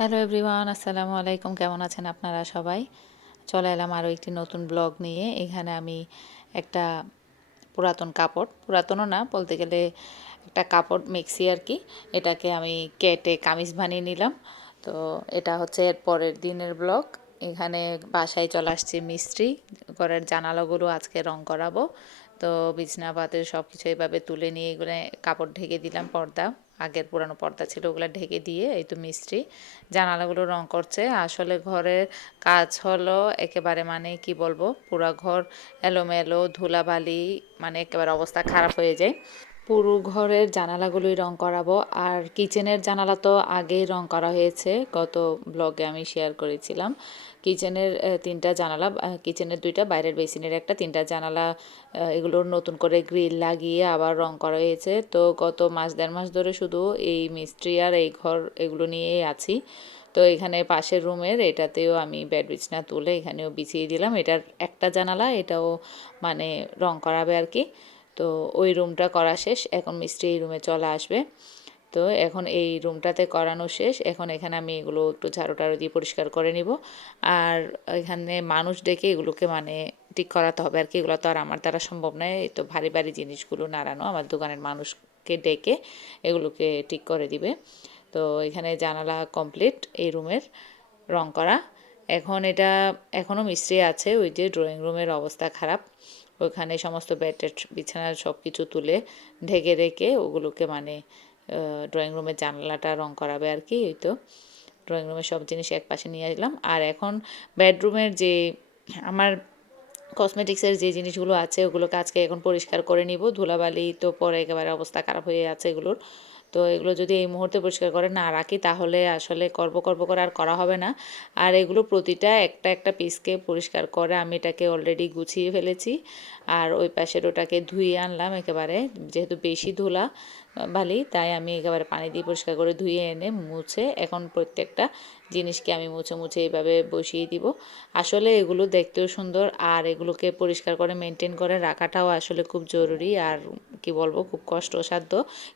Hello everyone, আসসালামু আলাইকুম। কেমন আছেন আপনারা সবাই? চলে এলাম আরও একটি নতুন ব্লগ নিয়ে। এখানে আমি একটা পুরাতন কাপড়, পুরাতনও না বলতে গেলে একটা কাপড় মিক্সি আর কি, এটাকে আমি কেটে কামিজ বানিয়ে নিলাম। তো এটা হচ্ছে এর পরের দিনের ব্লগ। এখানে বাসায় চলে আসছে মিস্ত্রি, ঘরের জানালাগুলো আজকে রং করাবো। তো বিছনা পাতের সব কিছু এভাবে তুলে নিয়ে এগুলো কাপড় ঢেকে দিলাম, পর্দা আগের পুরানো পর্দা ছিল ওগুলো ঢেকে দিয়ে এই তো মিস্ত্রি জানালাগুলো রং করছে। আসলে ঘরের কাজ হলো একেবারে মানে কি বলবো, পুরা ঘর এলোমেলো ধুলাবালি, মানে একেবারে অবস্থা খারাপ হয়ে যায়। পুরো ঘরের জানালাগুলোই রং করাবো। আর কিচেনের জানালা তো আগেই রং করা হয়েছে, গত ব্লগে আমি শেয়ার করেছিলাম। কিচেনের তিনটা জানালা, কিচেনের দুইটা, বাইরের বেসিনের একটা, তিনটা জানালা এগুলোর নতুন করে গ্রিল লাগিয়ে আবার রং করা হয়েছে। তো গত মাস দেড় মাস ধরে শুধু এই মিস্ত্রি আর এই ঘর এগুলো নিয়েই আছি। তো এখানে পাশের রুমের এটাতেও আমি বেড বিছনা তুলে এখানেও বিছিয়ে দিলাম। এটার একটা জানালা এটাও মানে রং করাবে আর কি। তো ওই রুমটা করা শেষ, এখন মিস্ত্রি এই রুমে চলে আসবে। তো এখন এই রুমটাতে করানো শেষ, এখন এখানে আমি এগুলো একটু ঝাড়ু টাড়ু দিয়ে পরিষ্কার করে নিব। আর এখানে মানুষ ডেকে এগুলোকে মানে ঠিক করাতে হবে আর কি, এগুলো তো আর আমার দ্বারা সম্ভব নয়, এই তো ভারী ভারী জিনিসগুলো নাড়ানো, আমার দোকানের মানুষকে ডেকে এগুলোকে ঠিক করে দিবে। তো এখানে জানালা কমপ্লিট এই রুমের রং করা। এখন এটা এখনও মিস্ত্রি আছে, ওই যে ড্রয়িং রুমের অবস্থা খারাপ, ওইখানে সমস্ত বেড টেড বিছানার সব কিছু তুলে ঢেকে রেখে ওগুলোকে মানে ড্রয়িং রুমের জানলাটা রং করাবে আর কি। এই তো ড্রয়িং রুমের সব জিনিস এক পাশে নিয়ে আসলাম। আর এখন বেডরুমের যে আমার কসমেটিক্সের যে জিনিসগুলো আছে ওগুলোকে আজকে এখন পরিষ্কার করে নিব। ধুলাবালি তো পরে একেবারে অবস্থা খারাপ হয়ে আছে এগুলোর। তো এগুলো যদি এই মুহূর্তে পরিষ্কার করে না রাখি তাহলে আসলে করব করে আর করা হবে না। আর এগুলো প্রতিটা একটা একটা পিসকে পরিষ্কার করে আমি এটাকে অলরেডি গুছিয়ে ফেলেছি। আর ওই পাশের ওটাকে ধুয়ে আনলাম একেবারে, যেহেতু বেশি ধুলা বালি তাই আমি একেবারে পানি দিয়ে পরিষ্কার করে ধুয়ে এনে মুছে এখন প্রত্যেকটা জিনিসকে আমি মুছে মুছে এইভাবে বসিয়ে দিব। আসলে এগুলো দেখতেও সুন্দর, আর এগুলোকে পরিষ্কার করে মেনটেন করে রাখাটাও আসলে খুব জরুরি। আর কি বলবো, খুব কষ্টসাধ্য।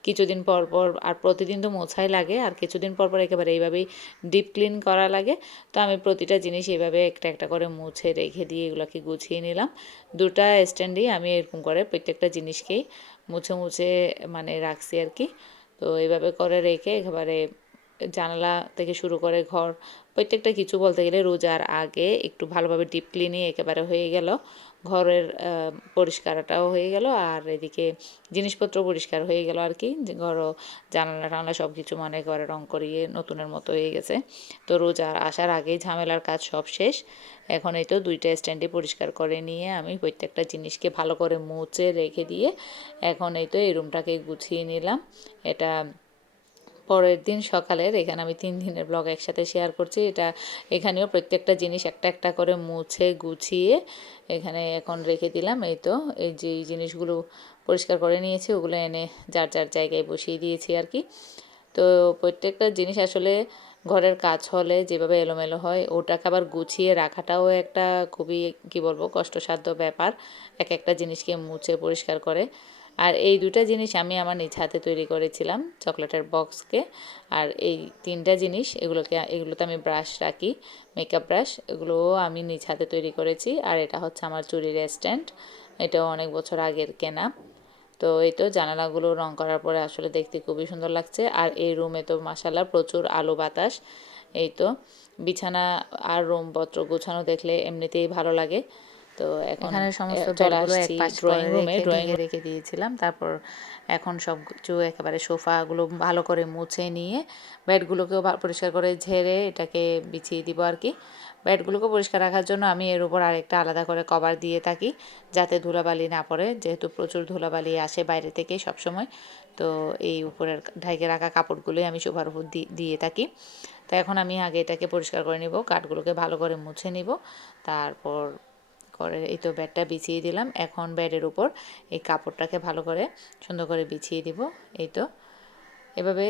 কিছুদিন পর পর, আর প্রতিদিন তো মোছাই লাগে, আর কিছুদিন পর পর একেবারে এইভাবেই ডিপ ক্লিন করা লাগে। তো আমি প্রতিটা জিনিস এইভাবে একটা একটা করে মুছে রেখে দিয়ে এগুলোকে গুছিয়ে নিলাম। দুটা স্ট্যান্ডেই আমি এরকম করে প্রত্যেকটা জিনিসকেই মুছে মুছে মানে রাখছি আর কি। তো এইভাবে করে রেখে একেবারে জানালা থেকে শুরু করে ঘর প্রত্যেকটা কিছু বলতে গেলে রোজার আগে একটু ভালোভাবে ডিপ ক্লিনই একেবারে হয়ে গেল। ঘরের পরিষ্কারটাও হয়ে গেল, আর এদিকে জিনিসপত্র পরিষ্কার হয়ে গেল আর কি। ঘরও জানালা টানালা সব কিছু মানে ঘরে রং করিয়ে নতুনের মতো হয়ে গেছে। তো রোজার আসার আগেই ঝামেলার কাজ সব শেষ। এখন এই তো দুইটা স্ট্যান্ডে পরিষ্কার করে নিয়ে আমি প্রত্যেকটা জিনিসকে ভালো করে মুছে রেখে দিয়ে এখন এই তো এই রুমটাকে গুছিয়ে নিলাম। এটা পরের দিন সকালের, এখানে আমি 3 দিনের ব্লগ একসাথে শেয়ার করছি। এটা এখানেও প্রত্যেকটা জিনিস একটা একটা করে মুছে গুছিয়ে এখানে এখন রেখে দিলাম। এই তো এই যে জিনিসগুলো পরিষ্কার করে নিয়েছি ওগুলো এনে যার যার জায়গায় বসিয়ে দিয়েছি আর কি। তো প্রত্যেকটা জিনিস আসলে ঘরের কাজ হলে যেভাবে এলোমেলো হয় ওটাকে আবার গুছিয়ে রাখাটাও একটা খুবই কি বলবো কষ্টসাধ্য ব্যাপার, এক একটা জিনিসকে মুছে পরিষ্কার করে। আর এই দুটা জিনিস আমি আমার নিজ হাতে তৈরি করেছিলাম চকলেটের বক্সকে। আর এই তিনটা জিনিস এগুলোতে আমি ব্রাশ রাখি, মেকআপ ব্রাশ, এগুলোও আমি নিজ হাতে তৈরি করেছি। আর এটা হচ্ছে আমার চুরির স্ট্যান্ড, এটাও অনেক বছর আগের কেনা। তো এই তো জানালাগুলো রং করার পরে আসলে দেখতে খুবই সুন্দর লাগছে। আর এই রুমে তো মাশাআল্লাহ প্রচুর আলো বাতাস। এই তো বিছানা আর রুমপত্র গোছানো দেখলে এমনিতেই ভালো লাগে। তো এখন এখানে সমস্ত চলে বেডগুলো এক আসছি পাশ ড্রয়িং করে রুমে, রেখে ড্রয়িং ঢেকে রেখে দিয়েছিলাম। তারপর এখন সব কিছু একেবারে সোফাগুলো ভালো করে মুছে নিয়ে বেডগুলোকেও পরিষ্কার করে ঝেড়ে এটাকে বিছিয়ে দিব আর কি। বেডগুলোকে পরিষ্কার রাখার জন্য আমি এর উপর আরেকটা আলাদা করে কভার দিয়ে থাকি যাতে ধুলাবালি না পড়ে, যেহেতু প্রচুর ধুলাবালি আসে বাইরে থেকে সবসময়। তো এই উপরের ঢাইকে রাখা কাপড়গুলোই আমি সোফার উপর দিয়ে থাকি। তো এখন আমি আগে এটাকে পরিষ্কার করে নিব, কাঠগুলোকে ভালো করে মুছে নিব, তারপর করে এই তো বেডটা বিছিয়ে দিলাম। এখন বেডের উপর এই কাপড়টাকে ভালো করে সুন্দর করে বিছিয়ে দিব। এই তো এভাবে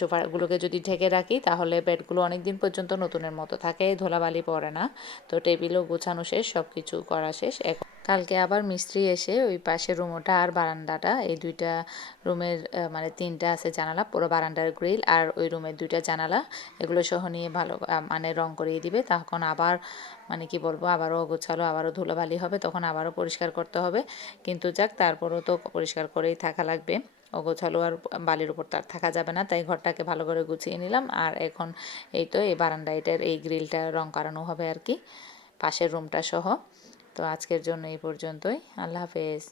সোফাগুলোকে যদি ঢেকে রাখি তাহলে বেডগুলো অনেক দিন পর্যন্ত নতুনের মতো থাকে, ধুলাবালি পড়ে না। তো টেবিলও গোছানো শেষ, সব কিছু করা শেষ। এখন কালকে আবার মিস্ত্রি এসে ওই পাশের রুমটা আর বারান্দাটা এই দুইটা রুমের মানে তিনটা আছে জানালা, পুরো বারান্দার গ্রিল আর ওই রুমের দুইটা জানালা এগুলো সহ নিয়ে ভালো মানে রং করিয়ে দিবে। তখন আবার মানে কি বলবো, আবারও গোছালো, আবারও ধুলোবালি হবে, তখন আবারও পরিষ্কার করতে হবে। কিন্তু যাক, তারপরও তো পরিষ্কার করেই থাকা লাগবে, অগোছালো আর বালির উপর তার থাকা যাবে না। তাই ঘরটাকে ভালো করে গুছিয়ে নিলাম। আর এখন এই তো এই বারান্দা এটার এই গ্রিলটা রং করানো হবে আর কি, পাশের রুমটা সহ। তো আজকের জন্য এই পর্যন্তই। আল্লাহ হাফেজ।